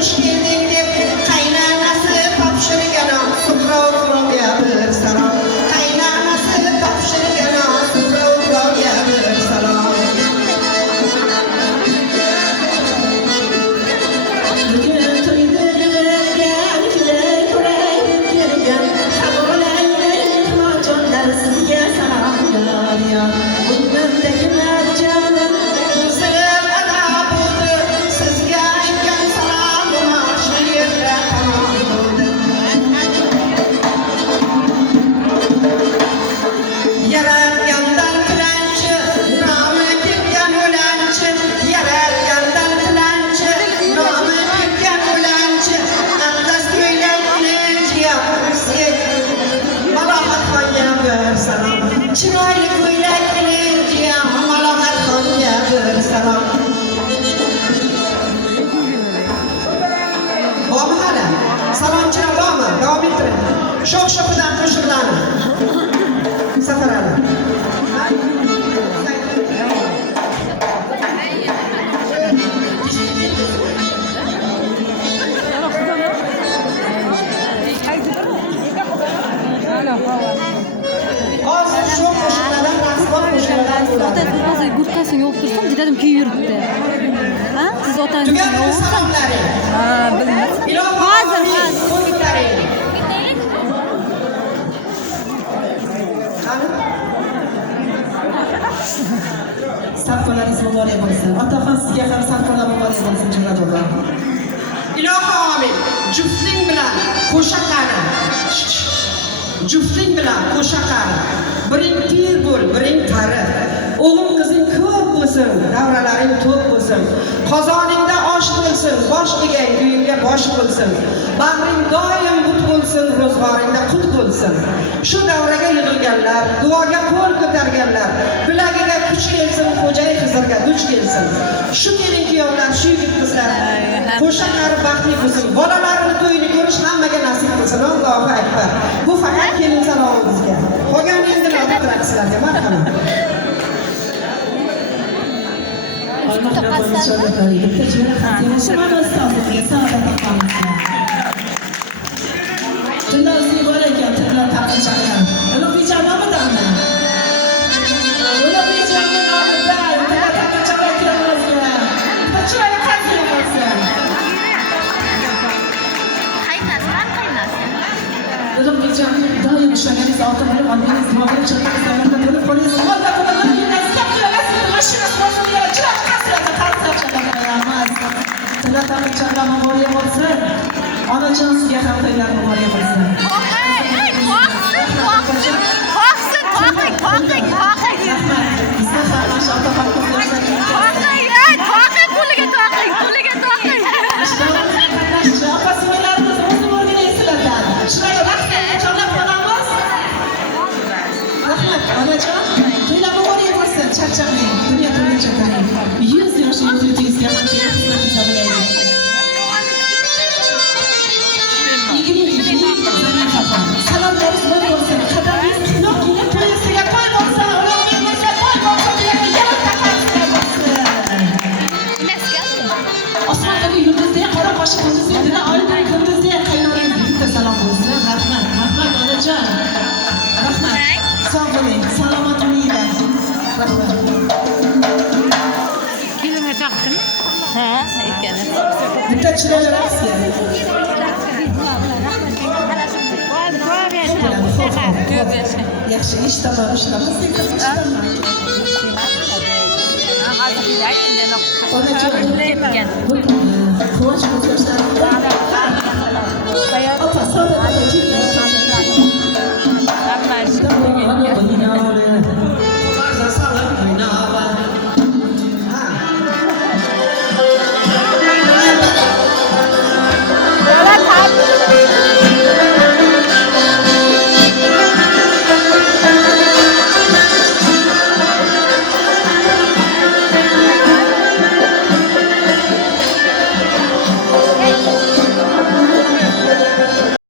hoş geldin deb qaynanasi topshirgan suqrovga bir salom. Qaynanasi topshirgan suqrovga bir salom. Bugun to'yda bilgan kulay ko'rayib kelgan savollarning mehmonjonlar sizga salomlar yo. Bundan-dagi marjonim sizlar ada bo'ldi. Sizga aytgan salomim shu yerda tamom bo'ldi. Yaratgandan tilanchi, nomi ketgan o'lanchi. Yaratgandan tilanchi, nomi ketgan o'lanchi. Atlas ko'ylak ilinchiga Malohat xonga bir salom. Chiroyli ko'ylak ilinchiga Malohat xonga bir salom. Bormi hali? Salomchilar bormi? Davom ettiring. Sho'x-sho'xidan qo'shiqlarni. Safar Ali. Hozir sho'x qo'shiqlardan, raqsbot qo'shiqlardan bo'ladi. Hozir gurkasini yopib tursam, dedim ki yuribdi. Ha? Siz otangizni Tugadimi yopib salomlaring? Ha, bilmadim. Ilohim Hozir, amin. hozir. Qo'yinglaring. Qani? Sarkolarınız mübarek olsun. Ataxon sizga ham sarkolar mübarek olsun Jalolulloh. Ilohim amin. Juftling bilan qo'sha qari. Juftling bilan qo'sha qari. Biring pir bo'l, biring qari. O'g'il qizing ko'p bo'lsin, davralaring to'p bo'lsin. Qozoningda osh bo'lsin, bosh egang uyingga bosh bo'lsin. Bag'ring doim but bo'lsin, ro'zg'oringda qut bo'lsin. Shu davraga yig'ilganlar, duoga qo'l ko'targanlar, bilagiga kuch kelsin, xo'jay Xizrga duch kelsin. Shu kelin kuyovlar, shu yigit qizlar qo'sha qari baxtli bo'lsin. Bolalarini to'yini ko'rish hammaga nasib qilsin. Allohu akbar. Bu faqat kelin salomimizga. Qolgan endi navbat raqslarga marhamat. Tunlarınız mübarek ya, tunlar takılacaklar. Onu bir canlı damla. Onu bir canlı damla. Tunlar takılacaklar kiramazlar. Taçıraya kazıya basın. Onu bir canlı daha yumuşakanız, altı bölüm anneniz, muhabir çatınız, yanında bölüm polis. Orada kullanır günler, kaptırılasın, başınız bozuluyor. Çırak kazıya da kazıya çatınlar yaramaz. Tunlar takılacaklar mübarek olsun. Anacan sizga ham to'ylar muborak bo'lsin. Charchamayın, dünya to'yga chaqiraylik. 100 yoshli yigitizga ham xizmat qilaveraylik. Salomlarınız bol olsun. Kadınız kilo kilo toyusuya koy olsun. Oğlum bilmese koy olsun. Bir yarım takasıya olsun. Osmanlı'da yıldız diye kara başı kunduz diye aydın kunduz diye kaynağın birlikte selam olsun. Rahman, Rahman anacan. Rahman, sağ olun. Salamatını iyiler. Rahman. Kelime taktın mı? He, ikkeni. Dikkat çileler aksiye. Yaxshi ishtama, ishtama, sen qiz ishtama. Onajon, quvonch ko'z yoshlari. Opa, savdoda kelgan.